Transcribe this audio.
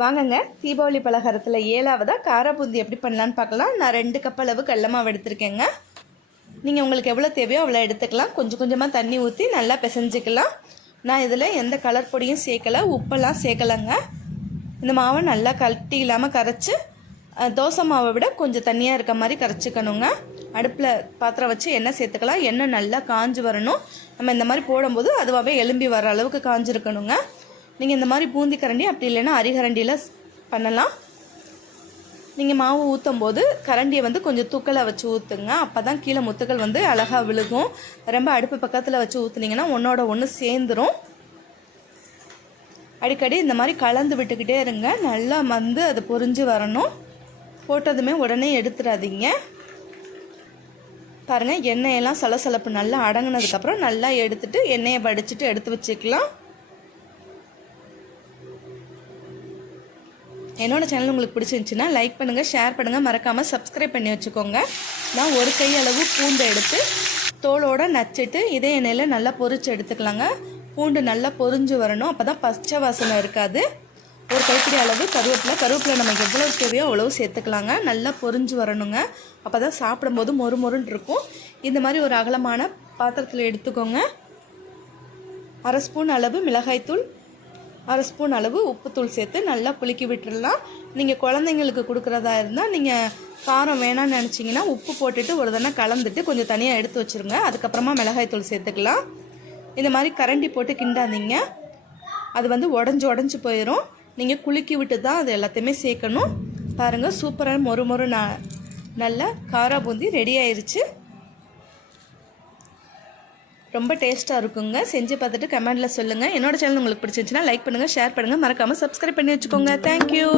வாங்கங்க தீபாவளி பலகாரத்தில் 7ஆவதாக காரா பூந்தி எப்படி பண்ணலான்னு பார்க்கலாம். நான் 2 கப் அளவு கடலை மாவு எடுத்திருக்கேங்க. நீங்கள் உங்களுக்கு எவ்வளோ தேவையோ அவ்வளோ எடுத்துக்கலாம். கொஞ்சம் கொஞ்சமாக தண்ணி ஊற்றி நல்லா பிசைஞ்சிக்கலாம். நான் இதில் எந்த கலர் பொடியும் சேர்க்கலை, உப்பெல்லாம் சேர்க்கலைங்க. இந்த மாவை நல்லா கட்டி இல்லாமல் கரைச்சி தோசை மாவை விட கொஞ்சம் தண்ணியாக இருக்க மாதிரி கரைச்சிக்கணுங்க. அடுப்பில் பாத்திரம் வச்சு எண்ணெய் சேர்த்துக்கலாம். எண்ணெய் நல்லா காஞ்சி வரணும். நம்ம இந்த மாதிரி போடும்போது அதுவாகவே எலும்பி வர அளவுக்கு காஞ்சிருக்கணுங்க. நீங்கள் இந்த மாதிரி பூந்தி கரண்டி அப்படி இல்லைன்னா அரிகரண்டியில் பண்ணலாம். நீங்கள் மாவு ஊற்றும் போது கரண்டியை கொஞ்சம் தூக்கலாக வச்சு ஊற்றுங்க. அப்போ தான் கீழே முத்துக்கள் அழகாக விழுகும். ரொம்ப அடுப்பு பக்கத்தில் வச்சு ஊற்றுனீங்கன்னா ஒன்றோட ஒன்று சேர்ந்துடும். அடிக்கடி இந்த மாதிரி கலந்து விட்டுக்கிட்டே இருங்க. நல்லா அது பொரிஞ்சு வரணும். போட்டதுமே உடனே எடுத்துடாதீங்க. பாருங்கள், எண்ணெயெல்லாம் சலசலப்பு நல்லா அடங்கினதுக்கப்புறம் நல்லா எடுத்துகிட்டு எண்ணெயை வடிச்சிட்டு எடுத்து வச்சுக்கலாம். என்னோடய சேனல் உங்களுக்கு பிடிச்சிருந்துச்சின்னா லைக் பண்ணுங்கள், ஷேர் பண்ணுங்கள், மறக்காமல் சப்ஸ்கிரைப் பண்ணி வச்சுக்கோங்க. நான் ஒரு கையளவு பூண்டை எடுத்து தோலோடு நச்சிட்டு இதே எண்ணெயில் நல்லா பொரித்து எடுத்துக்கலாங்க. பூண்டு நல்லா பொரிஞ்சு வரணும். அப்போ தான் பச்சை வாசனை இருக்காது. ஒரு கைப்பிடி அளவு கருவேப்பிலை நமக்கு எவ்வளவு தேவையோ அவ்வளவு சேர்த்துக்கலாங்க. நல்லா பொரிஞ்சு வரணுங்க. அப்போ தான் சாப்பிடும்போது மொறுமொறுன்னு இருக்கும். இந்த மாதிரி ஒரு அகலமான பாத்திரத்தில் எடுத்துக்கோங்க. 1/2 ஸ்பூன் அளவு மிளகாய்த்தூள், 1/2 ஸ்பூன் அளவு உப்புத்தூள் சேர்த்து நல்லா குலுக்கி விட்டுடலாம். நீங்கள் குழந்தைங்களுக்கு கொடுக்குறதா இருந்தால் நீங்கள் காரம் வேணான்னு நினச்சிங்கன்னா உப்பு போட்டுட்டு ஒரு தடவை கலந்துட்டு கொஞ்சம் தனியாக எடுத்து வச்சுருங்க. அதுக்கப்புறமா மிளகாய்த்தூள் சேர்த்துக்கலாம். இந்த மாதிரி கரண்டி போட்டு கிண்டாதீங்க. அது உடஞ்சி போயிடும். நீங்கள் குலுக்கி விட்டு தான் அது எல்லாத்தையுமே சேர்க்கணும். பாருங்கள், சூப்பரான மொறு நல்ல காரா பூந்தி ரெடி ஆயிடுச்சு. ரொம்ப டேஸ்ட்டாக இருக்குங்க. செஞ்சு பார்த்துட்டு கமெண்டில் சொல்லுங்கள். என்னோடய சேனல் உங்களுக்கு பிடிச்சிருந்துச்சுன்னா லைக் பண்ணுங்கள், ஷேர் பண்ணுங்கள், மறக்காமல் சப்ஸ்கிரைப் பண்ணி வச்சுக்கோங்க. தேங்க்யூ.